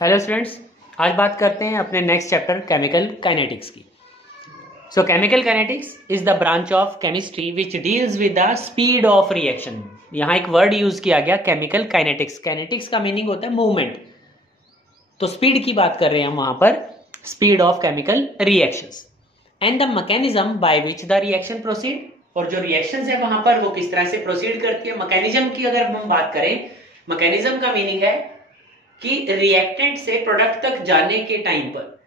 Hello students, आज बात करते हैं अपने नेक्स्ट चैप्टर केमिकल काइनेटिक्स की। सो chemical kinetics is the branch of chemistry which deals with the speed of reaction. यहाँ एक वर्ड यूज किया गया केमिकल काइनेटिक्स। काइनेटिक्स का मीनिंग होता है मूवमेंट, तो स्पीड की बात कर रहे हैं हम वहां पर, speed of chemical reactions and the mechanism by which the reaction proceed. और जो रिएक्शंस है वहां पर वो किस तरह से प्रोसीड करती है। मैकेनिज्म की अगर हम बात करें, मैकेनिज्म का मीनिंग है कि रिएक्टेंट से प्रोडक्ट तक जाने के टाइम पर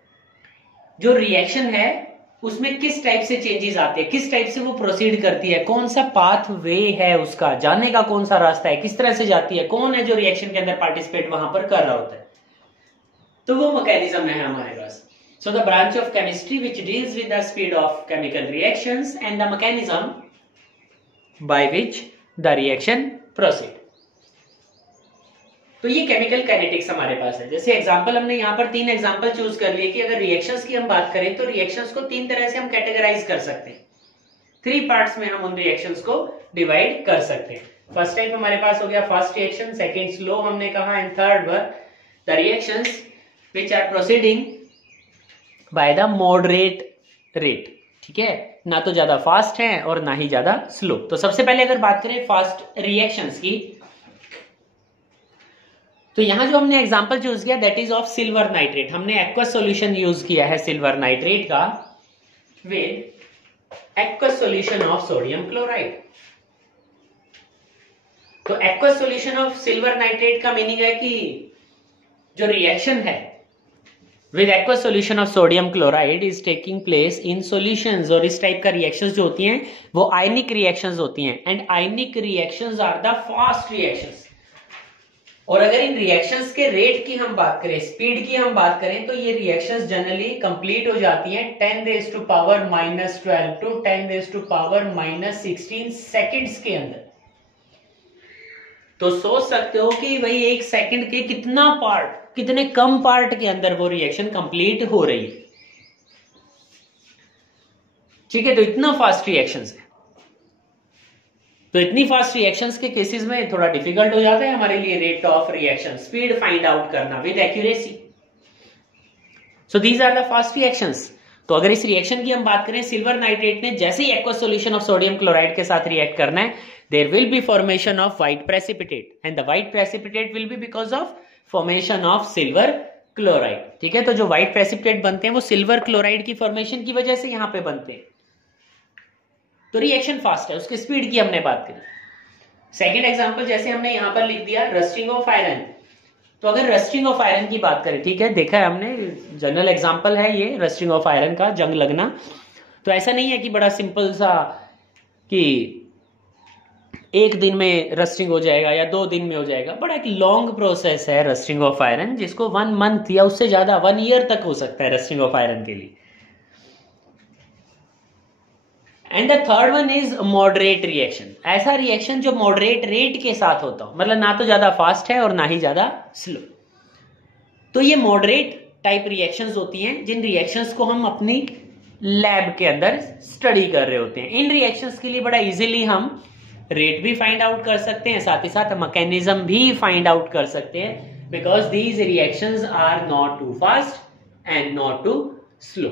जो रिएक्शन है उसमें किस टाइप से चेंजेस आते हैं, किस टाइप से वो प्रोसीड करती है, कौन सा पाथ वे है उसका, जाने का कौन सा रास्ता है, किस तरह से जाती है, कौन है जो रिएक्शन के अंदर पार्टिसिपेट वहां पर कर रहा होता है, तो वो मैकेनिज्म है हमारे पास। So the branch of chemistry which deals with the speed of chemical reactions and the mechanism by which the reaction proceed. तो ये केमिकल काइनेटिक्स हमारे पास है। जैसे एग्जांपल हमने यहाँ पर 3 एग्जांपल चूज कर लिए कि अगर रिएक्शंस की हम बात करें तो रिएक्शंस को 3 तरह से हम कैटेगराइज कर सकते हैं। 3 पार्ट्स में हम उन रिएक्शंस को डिवाइड कर सकते हैं। फर्स्ट टाइप हमारे पास हो गया फास्ट रिएक्शन, सेकंड स्लो हमने कहा, and third one the reactions which are proceeding by the moderate rate. ठीक है, ना तो ज्यादा फास्ट है और ना ही ज्यादा स्लो। तो सबसे पहले अगर बात करें फास्ट रिएक्शंस की, तो यहां जो हमने एग्जांपल चूज किया that is of silver nitrate. हमने एक्वस सॉल्यूशन यूज किया है सिल्वर नाइट्रेट का with aqueous solution of sodium chloride. तो aqueous solution of silver nitrate का मीनिंग है कि जो रिएक्शन है with aqueous solution of sodium chloride is taking place in solutions. और इस टाइप का रिएक्शंस जो होती हैं वो आयनिक रिएक्शंस होती हैं, and ionic reactions are the fast reactions. और अगर इन रिएक्शंस के रेट की हम बात करें, स्पीड की हम बात करें, तो ये रिएक्शंस जनरली कंप्लीट हो जाती हैं 10 to power -12 to 10 to power -16 seconds के अंदर। तो सोच सकते हो कि भाई एक सेकंड के कितना पार्ट, कितने कम पार्ट के अंदर वो रिएक्शन कंप्लीट हो रही है। ठीक है, तो इतना फास्ट रिएक्शंस है। तो इतनी फास्ट रिएक्शंस के केसेस में थोड़ा डिफिकल्ट हो जाता है हमारे लिए rate of reaction, speed find out करना with accuracy. So these are the fast reactions. तो अगर इस रिएक्शन की हम बात करें, सिल्वर नाइट्रेट ने जैसे ही aqueous solution of sodium chloride के साथ रिएक्ट करना है, there will be formation of white precipitate, and the white precipitate will be because of formation of silver chloride. ठीक है, तो जो व्हाइट प्रेसिपिटेट बनते हैं वो सिल्वर क्लोराइड की फॉर्मेशन की वजह से यहां पे बनते हैं। तो रिएक्शन फास्ट है, उसके स्पीड की हमने बात करी। सेकंड एग्जांपल जैसे हमने यहां पर लिख दिया रस्टिंग ऑफ आयरन। तो अगर रस्टिंग ऑफ आयरन की बात करें, ठीक है, देखा है हमने, जनरल एग्जांपल है ये रस्टिंग ऑफ आयरन का, जंग लगना। तो ऐसा नहीं है कि बड़ा सिंपल सा कि 1 दिन में रस्टिंग हो जाएगा या 2 दिन में हो जाएगा। बड़ा एक लॉन्ग प्रोसेस है रस्टिंग ऑफ आयरन, जिसको 1 मंथ या उससे ज्यादा 1 ईयर तक हो सकता है रस्टिंग ऑफ आयरन के लिए। And the third one is moderate reaction. ऐसा रिएक्शन जो मॉडरेट रेट के साथ होता हो, मतलब ना तो ज्यादा फास्ट है और ना ही ज्यादा स्लो। तो ये मॉडरेट टाइप रिएक्शंस होती हैं, जिन रिएक्शंस को हम अपनी लैब के अंदर स्टडी कर रहे होते हैं। इन रिएक्शंस के लिए बड़ा इजीली हम रेट भी फाइंड आउट कर सकते हैं, साथ ही साथ मैकेनिज्म भी फाइंड आउट कर सकते हैं, because these reactions are not too fast and not too slow.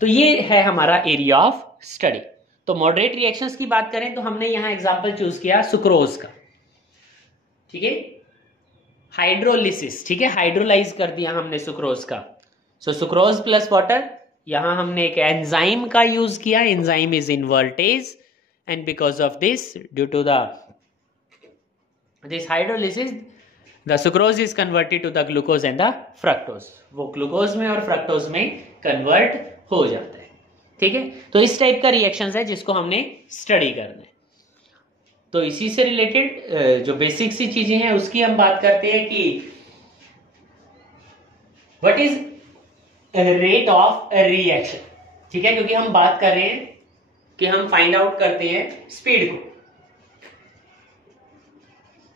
तो ये है हमारा एरिया ऑफ स्टडी। तो मॉडरेट रिएक्शंस की बात करें तो हमने यहां एग्जांपल चूज किया सुक्रोज का। ठीक है, हाइड्रोलिसिस, ठीक है, हाइड्रोलाइज कर दिया हमने सुक्रोज का। सो सुक्रोज प्लस वाटर, यहां हमने एक एंजाइम का यूज किया। Enzyme is invertase, and because of this, due to this hydrolysis, the sucrose is converted to the glucose and the fructose. वो ग्लूकोज में और फ्रक्टोज में कन्वर्ट हो जाता है। ठीक है, तो इस टाइप का रिएक्शंस है जिसको हमने स्टडी करना है। तो इसी से रिलेटेड जो बेसिक सी चीजें हैं उसकी हम बात करते हैं कि what is rate of reaction. ठीक है, क्योंकि हम बात कर रहे हैं कि हम फाइंड आउट करते हैं स्पीड को,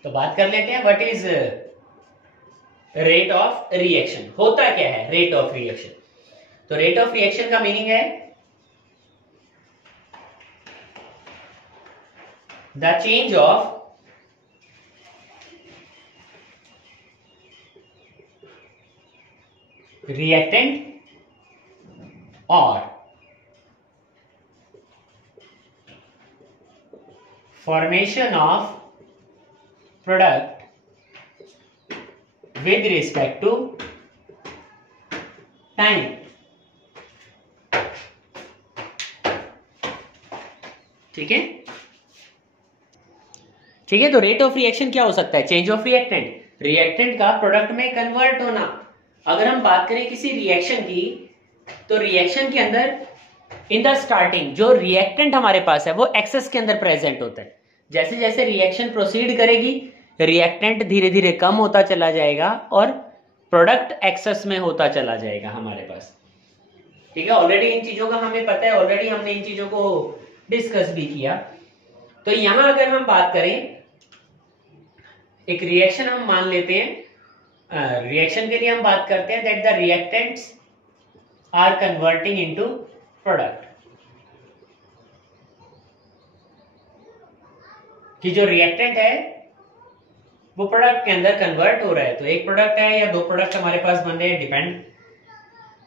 तो बात कर लेते हैं what is rate of reaction. होता क्या है रेट ऑफ रिएक्शन? तो रेट ऑफ रिएक्शन का मीनिंग है the change of reactant or formation of product with respect to time. ठीक है, ठीक है। तो रेट ऑफ रिएक्शन क्या हो सकता है? चेंज ऑफ रिएक्टेंट, रिएक्टेंट का प्रोडक्ट में कन्वर्ट होना। अगर हम बात करें किसी रिएक्शन की, तो रिएक्शन के अंदर इन द स्टार्टिंग जो रिएक्टेंट हमारे पास है वो एक्सेस के अंदर प्रेजेंट होता है। जैसे जैसे रिएक्शन प्रोसीड करेगी, रिएक्टेंट धीरे धीरे कम होता चला जाएगा और प्रोडक्ट एक्सेस में होता चला जाएगा हमारे पास। ठीक है, ऑलरेडी इन चीजों का हमें पता है, ऑलरेडी हमने इन चीजों को डिस्कस भी किया। तो यहां अगर हम बात करें, एक रिएक्शन हम मान लेते हैं, रिएक्शन के लिए हम बात करते हैं that the reactants are converting into product, कि जो रिएक्टेंट है वो प्रोडक्ट के अंदर कन्वर्ट हो रहा है। तो एक प्रोडक्ट है या दो प्रोडक्ट हमारे पास बन रहे हैं, डिपेंड,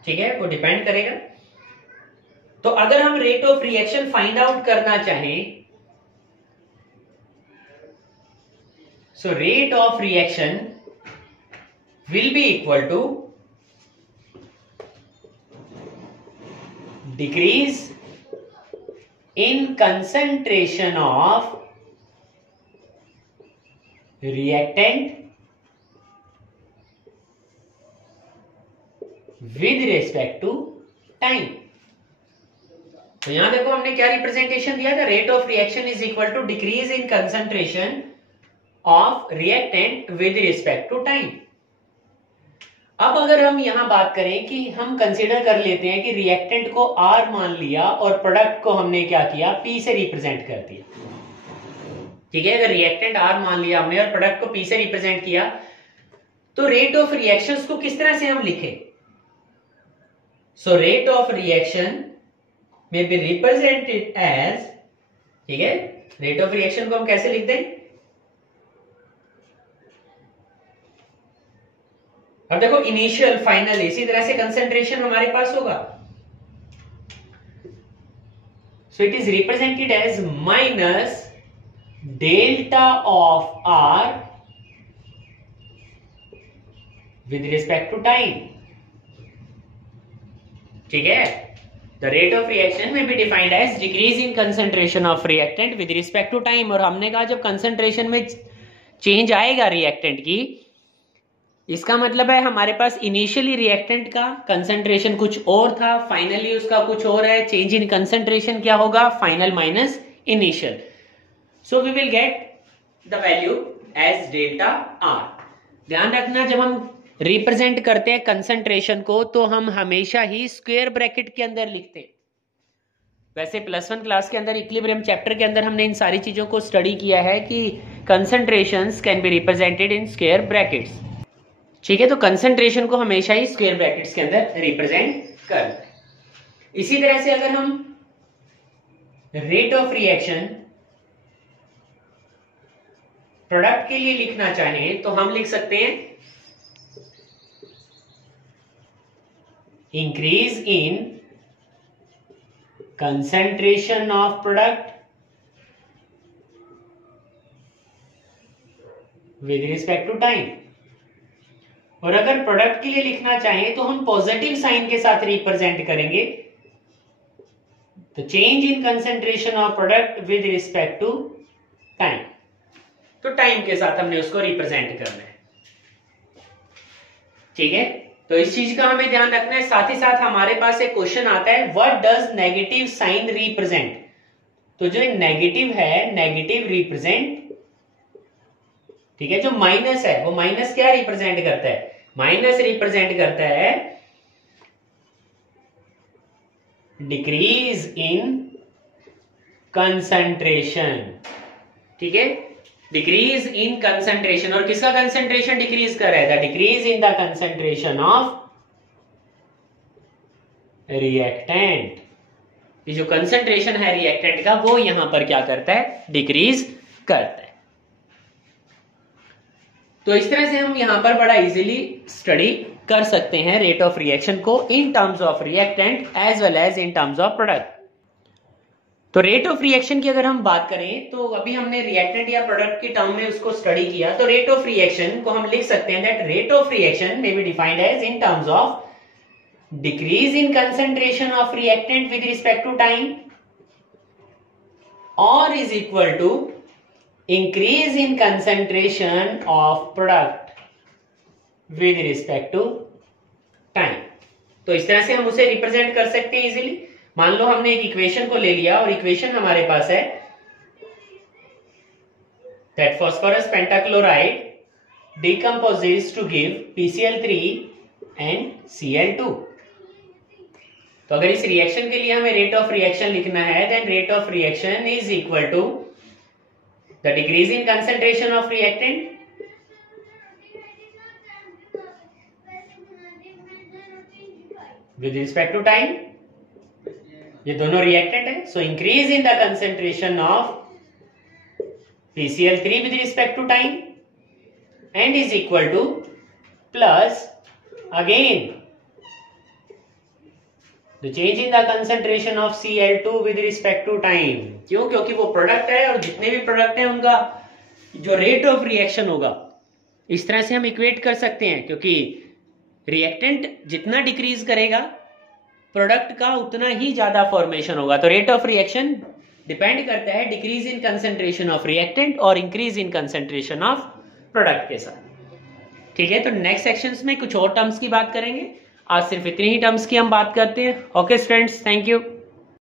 ठीक है, वो डिपेंड करेगा। तो अगर हम rate of reaction find out करना चाहें, so rate of reaction will be equal to decrease in concentration of reactant with respect to time। तो यहां देखो हमने क्या रिप्रेजेंटेशन दिया था, rate of reaction is equal to decrease in concentration of reactant with respect to time. अब अगर हम यहां बात करें कि हम कंसीडर कर लेते हैं कि रिएक्टेंट को R मान लिया और प्रोडक्ट को हमने क्या किया, P से रिप्रेजेंट कर दिया। ठीक है, अगर रिएक्टेंट R मान लिया हमने और प्रोडक्ट को P से रिप्रेजेंट किया, तो रेट ऑफ रिएक्शंस को किस तरह से हम लिखें? So rate of reaction may be represented as, ठीक है, रेट ऑफ रिएक्शन को हम कैसे लिख दें? अब देखो इनिशियल, फाइनल, इसी तरह से कंसेंट्रेशन हमारे पास होगा। So it is represented as minus delta of R with respect to time. ठीक है, the rate of reaction may be defined as decrease in concentration of reactant with respect to time. और हमने कहा जब concentration में change आएगा reactant की, इसका मतलब है हमारे पास इनिशियली रिएक्टेंट का कंसेंट्रेशन कुछ और था, फाइनली उसका कुछ और है। चेंज इन कंसेंट्रेशन क्या होगा? Final minus initial. So we will get the value as delta R। ध्यान रखना, जब हम रिप्रेजेंट करते हैं कंसेंट्रेशन को तो हम हमेशा ही स्क्वायर ब्रैकेट के अंदर लिखते हैं। वैसे +1 क्लास के अंदर इक्विलिब्रियम चैप्टर के अंदर हमने इन सारी चीजों को स्टडी किया है कि concentrations can be represented in square brackets. ठीक है, तो कंसेंट्रेशन को हमेशा ही स्क्वायर ब्रैकेट्स के अंदर रिप्रेजेंट करते हैं। इसी तरह से अगर हम रेट ऑफ रिएक्शन प्रोडक्ट के लिए लिखना चाहें तो हम लिख सकते हैं increase in concentration of product with respect to time. और अगर प्रोडक्ट के लिए लिखना चाहें तो हम पॉजिटिव साइन के साथ रिप्रेजेंट करेंगे, तो change in concentration of product with respect to time. तो टाइम के साथ हमने उसको रिप्रेजेंट करना है। ठीक है, तो इस चीज का हमें ध्यान रखना है। साथ ही साथ हमारे पास एक क्वेश्चन आता है, what does negative sign represent. तो जो नेगेटिव है, नेगेटिव रिप्रेजेंट, ठीक है, जो माइनस है वो माइनस क्या रिप्रेजेंट करता है? माइनस रिप्रेजेंट करता है डिक्रीज इन कंसंट्रेशन। ठीक है, डिक्रीज इन कंसंट्रेशन। और किसका कंसंट्रेशन डिक्रीज कर रहा है? The decrease in the concentration of reactant. ये जो कंसंट्रेशन है रिएक्टेंट का वो यहां पर क्या करता है? डिक्रीज करता है। तो इस तरह से हम यहां पर बड़ा इजीली स्टडी कर सकते हैं रेट ऑफ रिएक्शन को in terms of reactant as well as in terms of product. तो रेट ऑफ रिएक्शन की अगर हम बात करें तो अभी हमने रिएक्टेंट या प्रोडक्ट के टर्म में उसको स्टडी किया, तो रेट ऑफ रिएक्शन को हम लिख सकते हैं that rate of reaction may be defined as in terms of decrease in concentration of reactant with respect to time और is equal to increase in concentration of product with respect to time. तो इस तरह से हम उसे represent कर सकते हैं इजीली। मान लो हमने एक इक्वेशन को ले लिया और इक्वेशन हमारे पास है that phosphorus pentachloride decomposes to give PCl3 and Cl2। तो अगर इस रिएक्शन के लिए हमें रेट ऑफ रिएक्शन लिखना है then rate of reaction is equal to the decrease in concentration of reactant with respect to time. ये दोनों रिएक्टेंट है, so increase in the concentration of PCl3 with respect to time and is equal to plus again the change in the concentration of Cl2 with respect to time. क्यों? क्योंकि वो product है और जितने भी प्रोडक्ट है उनका जो रेट ऑफ रिएक्शन होगा इस तरह से हम इक्वेट कर सकते हैं, क्योंकि रिएक्टेंट जितना डिक्रीज करेगा प्रोडक्ट का उतना ही ज्यादा फॉर्मेशन होगा। तो रेट ऑफ रिएक्शन डिपेंड करता है decrease in concentration of reactant और increase in concentration of product के साथ। ठीक है, तो नेक्स्ट सेक्शंस में कुछ और टर्म्स की बात करेंगे। आज सिर्फ इतनी ही टर्म्स की हम बात करते हैं। Okay students, thank you.